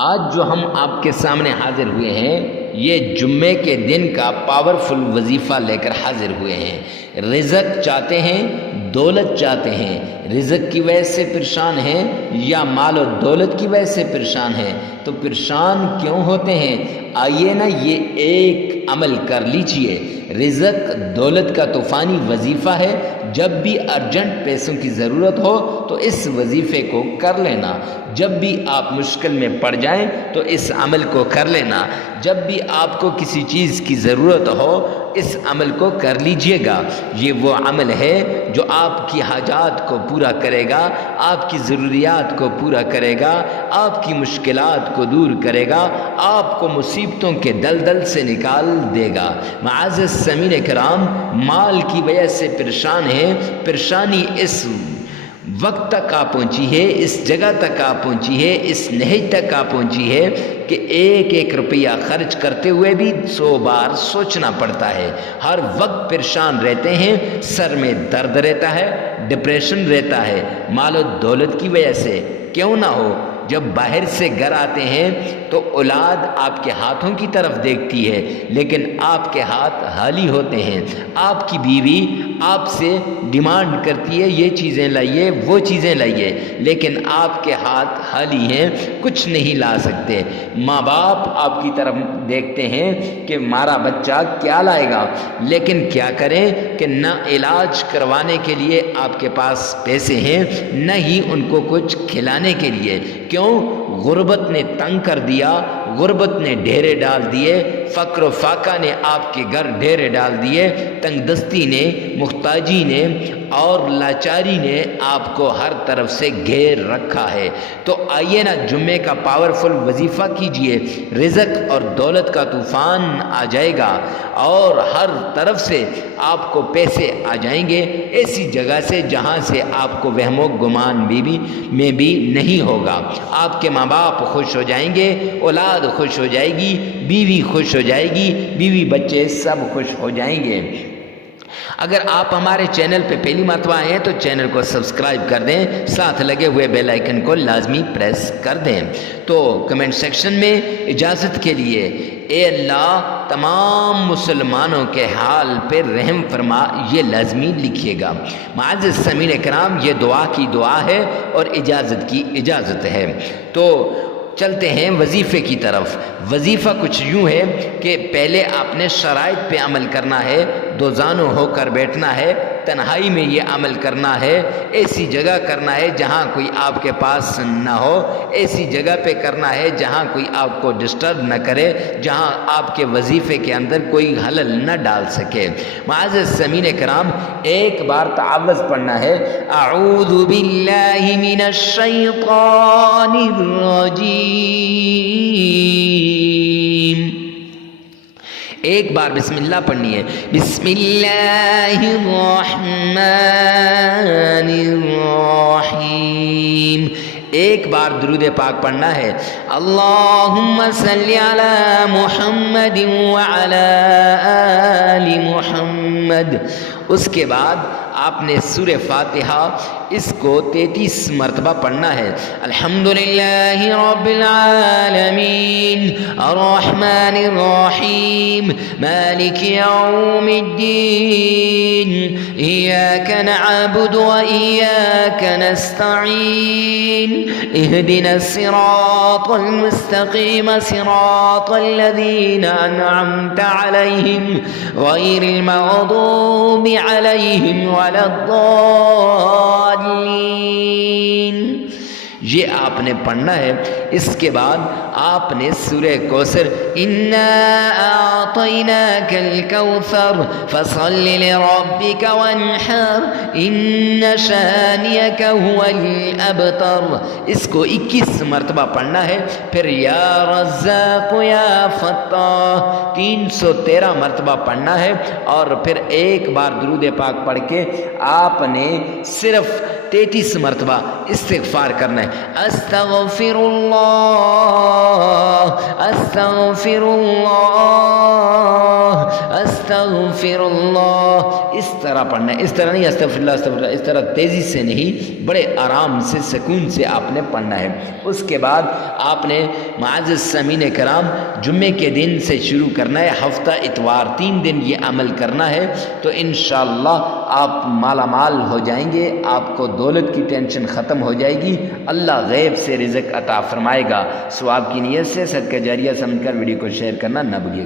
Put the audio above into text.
آج جو ہم آپ کے سامنے حاضر ہوئے ہیں یہ جمعے کے دن کا پاورفل وظیفہ لے کر حاضر ہوئے ہیں۔ رزق چاہتے ہیں، دولت چاہتے ہیں، رزق کی وجہ سے پریشان ہیں یا مال و دولت کی وجہ سے پریشان ہیں، تو پریشان کیوں ہوتے ہیں؟ آئیے نا یہ ایک عمل کر لیجئے۔ رزق دولت کا طوفانی وظیفہ ہے، جب بھی ارجنٹ پیسوں کی ضرورت ہو تو اس وظیفے کو کر لینا، جب بھی آپ مشکل میں پڑ جائیں تو اس عمل کو کر لینا، جب بھی آپ کو کسی چیز کی ضرورت ہو اس عمل کو کر لیجئے گا۔ یہ وہ عمل ہے جو آپ کی حاجات کو پورا کرے گا، آپ کی ضروریات کو پورا کرے گا، آپ کی مشکلات کو دور کرے گا، آپ کو مصیبتوں کے دلدل سے نکال دے گا۔ معزز سامعین کرام، مال کی وجہ سے پریشان ہیں، پریشانی اس وقت تک آ پہنچی ہے، اس جگہ تک آ پہنچی ہے، اس نہج تک آ پہنچی ہے کہ ایک ایک روپیہ خرچ کرتے ہوئے بھی 100 بار سوچنا پڑتا ہے۔ ہر وقت پریشان رہتے ہیں، سر میں درد رہتا ہے، ڈپریشن رہتا ہے، مال و دولت کی وجہ سے۔ کیوں نہ ہو، جب باہر سے گھر آتے ہیں تو اولاد آپ کے ہاتھوں کی طرف دیکھتی ہے، لیکن آپ کے ہاتھ خالی ہوتے ہیں۔ آپ کی بیوی آپ سے ڈیمانڈ کرتی ہے یہ چیزیں لائیے، وہ چیزیں لائیے، لیکن آپ کے ہاتھ خالی ہیں، کچھ نہیں لا سکتے۔ ماں باپ آپ کی طرف دیکھتے ہیں کہ ہمارا بچہ کیا لائے گا، لیکن کیا کریں کہ نہ علاج کروانے کے لیے آپ کے پاس پیسے ہیں، نہ ہی ان کو کچھ کھلانے کے لیے۔ کیوں؟ غربت نے تنگ کر دیا، غربت نے ڈھیرے ڈال دیے، فقر و فاقہ نے آپ کے گھر ڈھیرے ڈال دیے، تنگ دستی نے، محتاجی نے اور لاچاری نے آپ کو ہر طرف سے گھیر رکھا ہے۔ تو آئیے نا جمعے کا پاورفل وظیفہ کیجئے، رزق اور دولت کا طوفان آ جائے گا اور ہر طرف سے آپ کو پیسے آ جائیں گے، ایسی جگہ سے جہاں سے آپ کو وہم و گمان میں بھی نہیں ہوگا۔ آپ کے ماں باپ خوش ہو جائیں گے، اولاد خوش ہو جائے گی، بیوی خوش ہو جائے گی، بیوی بچے سب خوش ہو جائیں گے۔ اگر آپ ہمارے چینل پہ پہلی مرتبہ آئے ہیں تو چینل کو سبسکرائب کر دیں، ساتھ لگے ہوئے بیل آئیکن کو لازمی پریس کر دیں۔ تو کمنٹ سیکشن میں اجازت کے لیے اے اللہ تمام مسلمانوں کے حال پہ رحم فرما یہ لازمی لکھیے گا۔ معزز سامعین کرام، یہ دعا کی دعا ہے اور اجازت کی اجازت ہے۔ تو چلتے ہیں وظیفے کی طرف۔ وظیفہ کچھ یوں ہے کہ پہلے آپ نے شرائط پہ عمل کرنا ہے، دو زانوں ہو کر بیٹھنا ہے، تنہائی میں یہ عمل کرنا ہے، ایسی جگہ کرنا ہے جہاں کوئی آپ کے پاس نہ ہو، ایسی جگہ پہ کرنا ہے جہاں کوئی آپ کو ڈسٹرب نہ کرے، جہاں آپ کے وظیفے کے اندر کوئی خلل نہ ڈال سکے۔ معزز سامعین کرام، ایک بار تعوذ پڑھنا ہے، اعوذ باللہ من الشیطان الرجیم۔ ایک بار بسم اللہ پڑھنی ہے، بسم اللہ الرحمن الرحیم۔ ایک بار درود پاک پڑھنا ہے، اللہم صلی علی محمد وعلی آل محمد۔ اس کے بعد آپ نے سورہ فاتحہ اس کو 33 مرتبہ پڑھنا ہے۔ الحمدللہ رب العالمین الرحمن الرحیم مالک یوم الدین ایاک نعبد و ایاک نستعین اہدنا الصراط المستقیم صراط الذین انعمت علیہم غیر المغضوب علیہم ولا الضالین۔ یہ آپ نے پڑھنا ہے۔ اس کے بعد آپ نے سورہ کوثر انا اعطیناک الکوثر فصل لربک وانحر ان شانئک هو الابتر، اس کو 21 مرتبہ پڑھنا ہے۔ پھر یا رزاق یا فتاح 313 مرتبہ پڑھنا ہے، اور پھر ایک بار درود پاک پڑھ کے آپ نے صرف 33 مرتبہ استغفار کرنا ہے۔ استغفر اللہ استغفر اللہ استغفر اللہ، اس طرح پڑھنا ہے، اس طرح نہیں استغفر اللہ استغفر اللہ، اس طرح تیزی سے نہیں، بڑے آرام سے سکون سے آپ نے پڑھنا ہے۔ اس کے بعد آپ نے معزز سامعین کرام جمعے کے دن سے شروع کرنا ہے، ہفتہ اتوار 3 دن یہ عمل کرنا ہے، تو انشاءاللہ آپ مالا مال ہو جائیں گے، آپ کو دولت کی ٹینشن ختم ہو جائے گی، اللہ غیب سے رزق عطا فرمائے گا۔ ثواب کی نیت سے صدقہ جاریہ سمجھ کر ویڈیو کو شیئر کرنا نہ بھولیے۔